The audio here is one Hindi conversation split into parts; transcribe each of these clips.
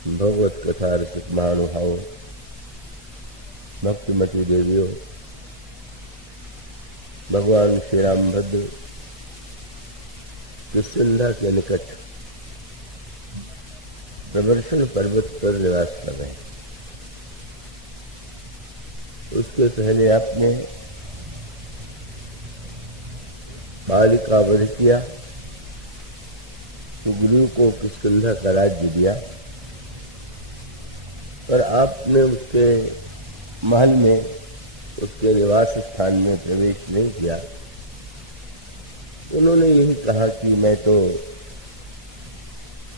भगवत कथा रसिक महानुभावों, भक्तिमती देवियों, भगवान श्री रामभद्र किष्किंधा के निकट प्रवर्षण पर्वत पर निवास कर रहे हैं। उसके पहले आपने बाली का वध किया, गुरु को किष्किंधा का राज्य दिया, पर आपने उसके महल में, उसके निवास स्थान में प्रवेश नहीं किया। उन्होंने यही कहा कि मैं तो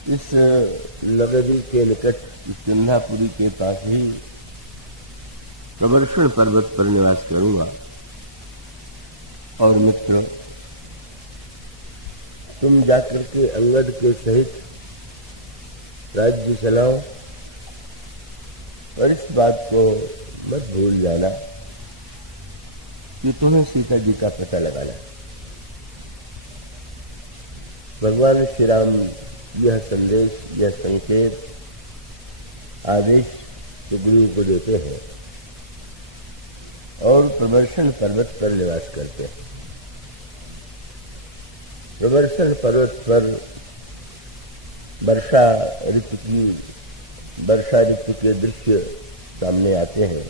इस नगरी के निकट किष्किंधापुरी के पास ही प्रवर्षण पर्वत पर निवास करूंगा, और मित्र तुम जाकर के अंगद के सहित राज्य चलाओ, और इस बात को मत भूल जाना कि तुम्हें सीता जी का पता लगाना। भगवान श्री राम यह संदेश, यह संकेत, आदेश तो गुरु को देते हैं और प्रवर्षण पर्वत पर निवास करते हैं। प्रवर्षण पर्वत पर वर्षा ऋतु के दृश्य सामने आते हैं,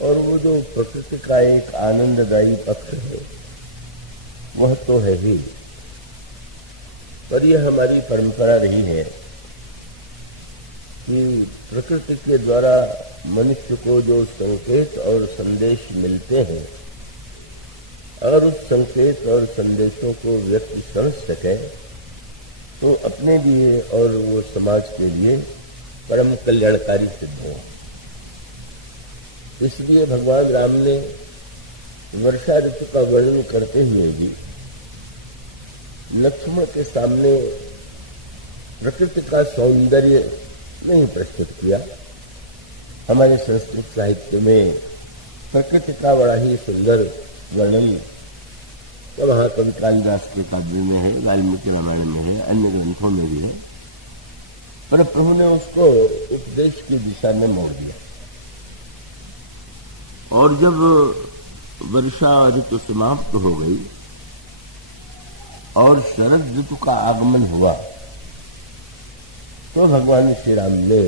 और वो जो प्रकृति का एक आनंददायी पक्ष है वह तो है ही, पर यह हमारी परंपरा रही है कि प्रकृति के द्वारा मनुष्य को जो संकेत और संदेश मिलते हैं, अगर उस संकेत और संदेशों को व्यक्ति समझ सके तो अपने लिए और वो समाज के लिए परम कल्याणकारी सिद्ध हो। इसलिए भगवान राम ने वर्षा ऋतु का वर्णन करते हुए भी लक्ष्मण के सामने प्रकृति का सौंदर्य नहीं प्रस्तुत किया। हमारे संस्कृत साहित्य में प्रकृति का बड़ा ही सुंदर वर्णन तो महाकवि कालिदास के काव्य में है, वाल्मीकि रामायण में है, अन्य ग्रंथों में भी है, पर प्रभु ने उसको उपदेश की दिशा में मोड़ दिया। और जब वर्षा ऋतु समाप्त हो गई और शरद ऋतु का आगमन हुआ, तो भगवान श्री राम ने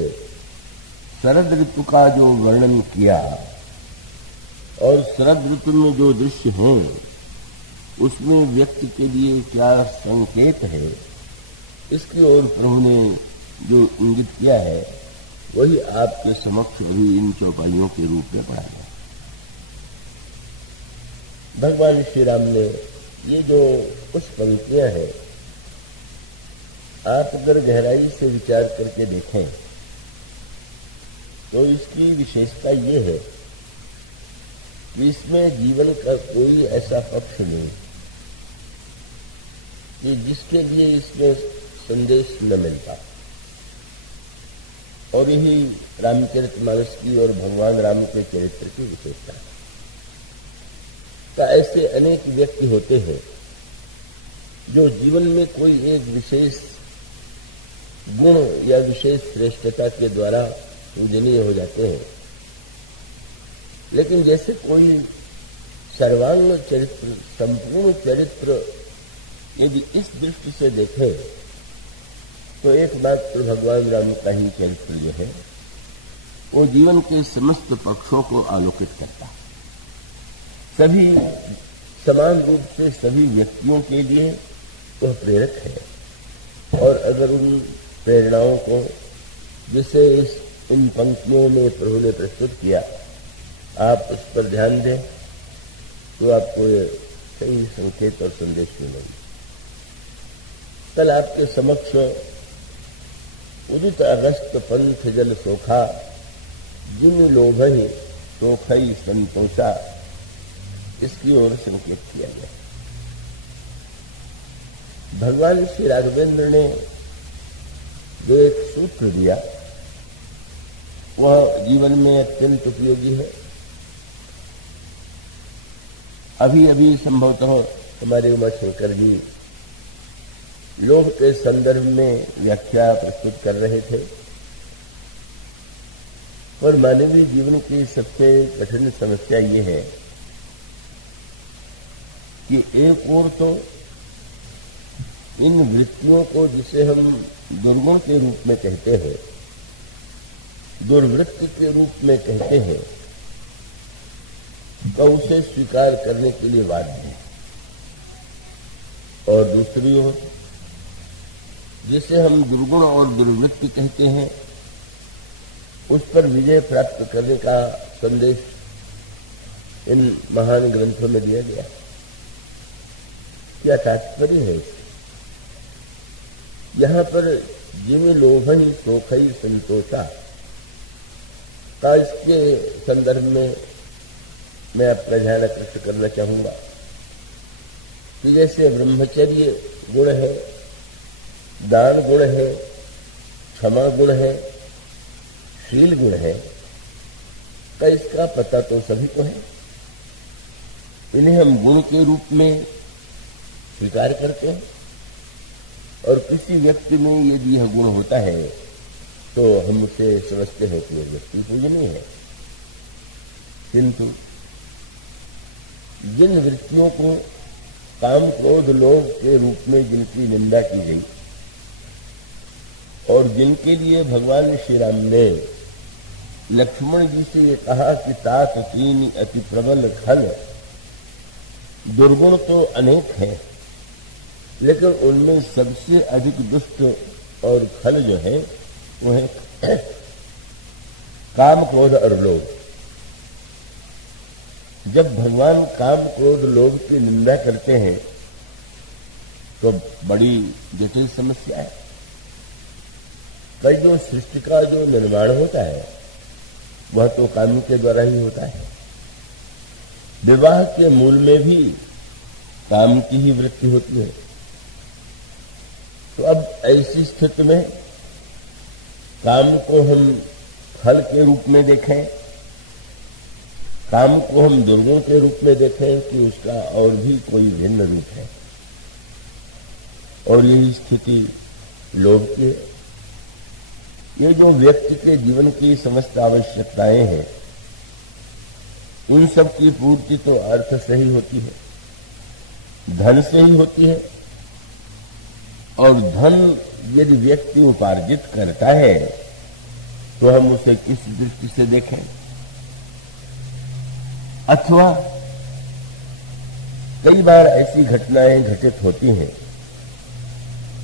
शरद ऋतु का जो वर्णन किया और शरद ऋतु में जो दृश्य हैं उसमें व्यक्ति के लिए क्या संकेत है, इसकी ओर प्रभु ने जो इंगित किया है वही आपके समक्ष अभी इन चौपाइयों के रूप में पढ़ा है। भगवान श्री राम ने ये जो कुछ पंक्तियां हैं, आप अगर गहराई से विचार करके देखें तो इसकी विशेषता ये है कि इसमें जीवन का कोई ऐसा पक्ष नहीं कि जिसके लिए इसमें संदेश न मिलता। और यही रामचरितमानस की और भगवान राम के चरित्र की विशेषता है। तो ऐसे अनेक व्यक्ति होते हैं जो जीवन में कोई एक विशेष गुण या विशेष श्रेष्ठता के द्वारा पूजनीय हो जाते हैं, लेकिन जैसे कोई सर्वांग चरित्र, संपूर्ण चरित्र यदि इस दृष्टि से देखे तो एकमात्र भगवान राम का ही चरित्र जो है वो जीवन के समस्त पक्षों को आलोकित करता है। सभी समान रूप से सभी व्यक्तियों के लिए वह प्रेरक है। और अगर उन प्रेरणाओं को जिसे इन पंक्तियों में प्रभु ने प्रस्तुत किया आप उस पर ध्यान दें तो आपको ये सही संकेत और संदेश मिलेंगे। कल आपके समक्ष उदित अगस्त पंथ जल सोखा, जिन लोभहि सोखई संतोषा, इसकी ओर संकेत किया गया। भगवान श्री राघवेंद्र ने जो एक सूत्र दिया वह जीवन में अत्यंत उपयोगी है। अभी अभी संभवतः हमारे उमा शंकर जी लोभ के संदर्भ में व्याख्या प्रस्तुत कर रहे थे। और मानवीय जीवन की सबसे कठिन समस्या ये है कि एक ओर तो इन वृत्तियों को जिसे हम दुर्गुण के रूप में कहते हैं, दुर्वृत्ति के रूप में कहते हैं, तो उसे स्वीकार करने के लिए बाध्य है। और दूसरी ओर जिसे हम दुर्गुण और दुर्वृत्ति कहते हैं, उस पर विजय प्राप्त करने का संदेश इन महान ग्रंथों में दिया गया। क्या तात्पर्य है? यहां पर जिमि लोभन सोखई संतोषा का इसके संदर्भ में मैं आपका ध्यान आकृष्ट करना चाहूंगा कि जैसे ब्रह्मचर्य गुण है, दान गुण है, क्षमा गुण है, शील गुण है, का इसका पता तो सभी को है। इन्हें हम गुण के रूप में स्वीकार करते हैं और किसी व्यक्ति में यदि यह गुण होता है तो हम उसे समझते हैं कि यह व्यक्ति पूजनीय है। किंतु जिन वृत्तियों को काम क्रोध लोभ के रूप में जिनकी निंदा की गई और जिनके लिए भगवान श्री राम ने लक्ष्मण जी से ये कहा कि तात तीन अति प्रबल खल, दुर्गुण तो अनेक हैं लेकिन उनमें सबसे अधिक दुष्ट और खल जो है वो है काम क्रोध और लोभ। जब भगवान काम क्रोध लोभ की निंदा करते हैं तो बड़ी जटिल समस्या है। कई जो सृष्टि का जो निर्माण होता है वह तो काम के द्वारा ही होता है। विवाह के मूल में भी काम की ही वृत्ति होती है। तो अब ऐसी स्थिति में काम को हम फल के रूप में देखें, काम को हम दुर्गुण के रूप में देखें कि उसका और भी कोई भिन्न रूप है। और यही स्थिति लोभ की है। ये जो व्यक्ति के जीवन की समस्त आवश्यकताएं हैं उन सब की पूर्ति तो अर्थ से ही होती है, धन से ही होती है। और धन यदि व्यक्ति उपार्जित करता है तो हम उसे किस दृष्टि से देखें? अथवा कई बार ऐसी घटनाएं घटित होती हैं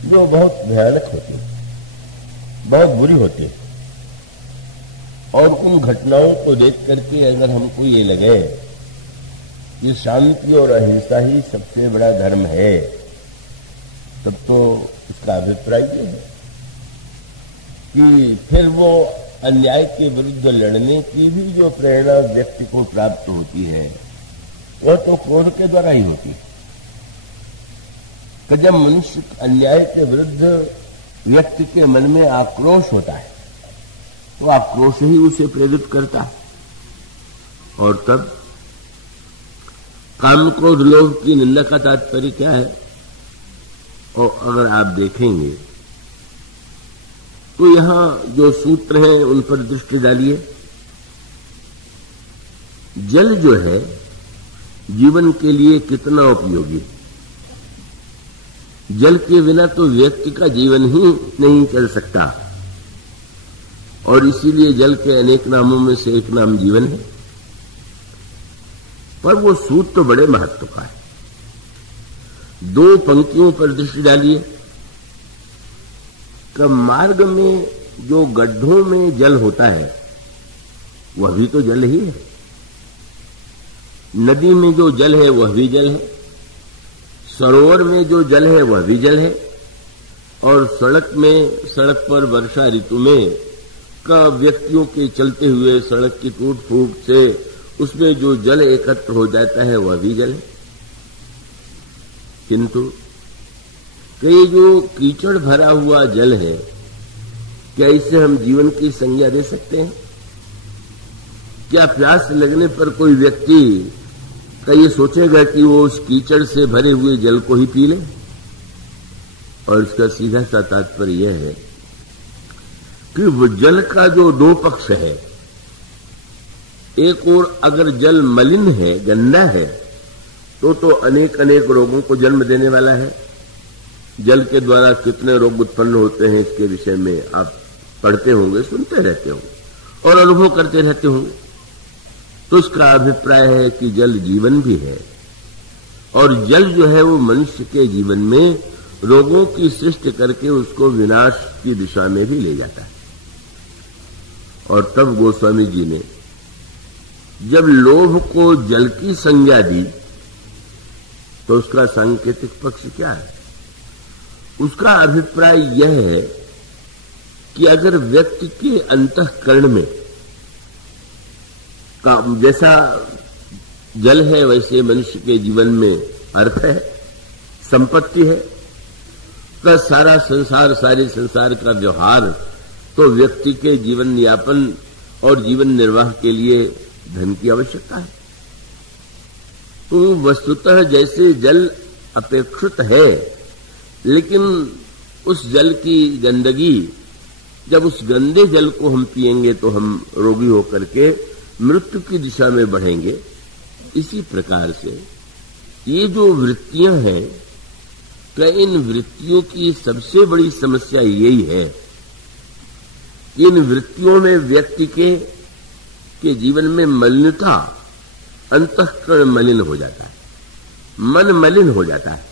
जो बहुत भयानक होती हैं, बहुत बुरी होती है। और उन घटनाओं को देख करके अगर हमको ये लगे कि शांति और अहिंसा ही सबसे बड़ा धर्म है, तब तो उसका अभिप्राय ये है कि फिर वो अन्याय के विरुद्ध लड़ने की भी जो प्रेरणा व्यक्ति को प्राप्त होती है वह तो क्रोध के द्वारा ही होती है। कि जब मनुष्य अन्याय के विरुद्ध व्यक्ति के मन में आक्रोश होता है तो आक्रोश ही उसे प्रेरित करता है। और तब काम क्रोध लोभ की निंदा का तात्पर्य क्या है? और अगर आप देखेंगे तो यहां जो सूत्र हैं उन पर दृष्टि डालिए। जल जो है जीवन के लिए कितना उपयोगी। जल के बिना तो व्यक्ति का जीवन ही नहीं चल सकता और इसीलिए जल के अनेक नामों में से एक नाम जीवन है। पर वो सूत्र तो बड़े महत्व का है। दो पंक्तियों पर दृष्टि डालिए कि मार्ग में जो गड्ढों में जल होता है वह भी तो जल ही है, नदी में जो जल है वह भी जल है, सरोवर में जो जल है वह भी जल है, और सड़क पर वर्षा ऋतु में का व्यक्तियों के चलते हुए सड़क की टूट फूट से उसमें जो जल एकत्र हो जाता है वह भी जल है। किंतु ये जो कीचड़ भरा हुआ जल है, क्या इसे हम जीवन की संज्ञा दे सकते हैं? क्या प्यास लगने पर कोई व्यक्ति का ये सोचेगा कि वो उस कीचड़ से भरे हुए जल को ही पी ले? और इसका सीधा सा तात्पर्य यह है कि वो जल का जो दो पक्ष है, एक ओर अगर जल मलिन है, गंदा है, तो अनेक अनेक रोगों को जन्म देने वाला है। जल के द्वारा कितने रोग उत्पन्न होते हैं इसके विषय में आप पढ़ते होंगे, सुनते रहते होंगे और अनुभव करते रहते होंगे। तो इसका अभिप्राय है कि जल जीवन भी है, और जल जो है वो मनुष्य के जीवन में रोगों की सृष्टि करके उसको विनाश की दिशा में भी ले जाता है। और तब गोस्वामी जी ने जब लोभ को जल की संज्ञा दी तो उसका सांकेतिक पक्ष क्या है? उसका अभिप्राय यह है कि अगर व्यक्ति के अंतःकरण में जैसा जल है वैसे मनुष्य के जीवन में अर्थ है, संपत्ति है, तो सारा संसार, सारे संसार का व्यवहार तो व्यक्ति के जीवन यापन और जीवन निर्वाह के लिए धन की आवश्यकता है। तो वस्तुतः जैसे जल अपेक्षित है, लेकिन उस जल की गंदगी, जब उस गंदे जल को हम पिएंगे तो हम रोगी होकर के मृत्यु की दिशा में बढ़ेंगे। इसी प्रकार से ये जो वृत्तियां हैं, तो इन वृत्तियों की सबसे बड़ी समस्या यही है, इन वृत्तियों में व्यक्ति के जीवन में मलिनता, अंतःकरण मलिन हो जाता है, मन मलिन हो जाता है।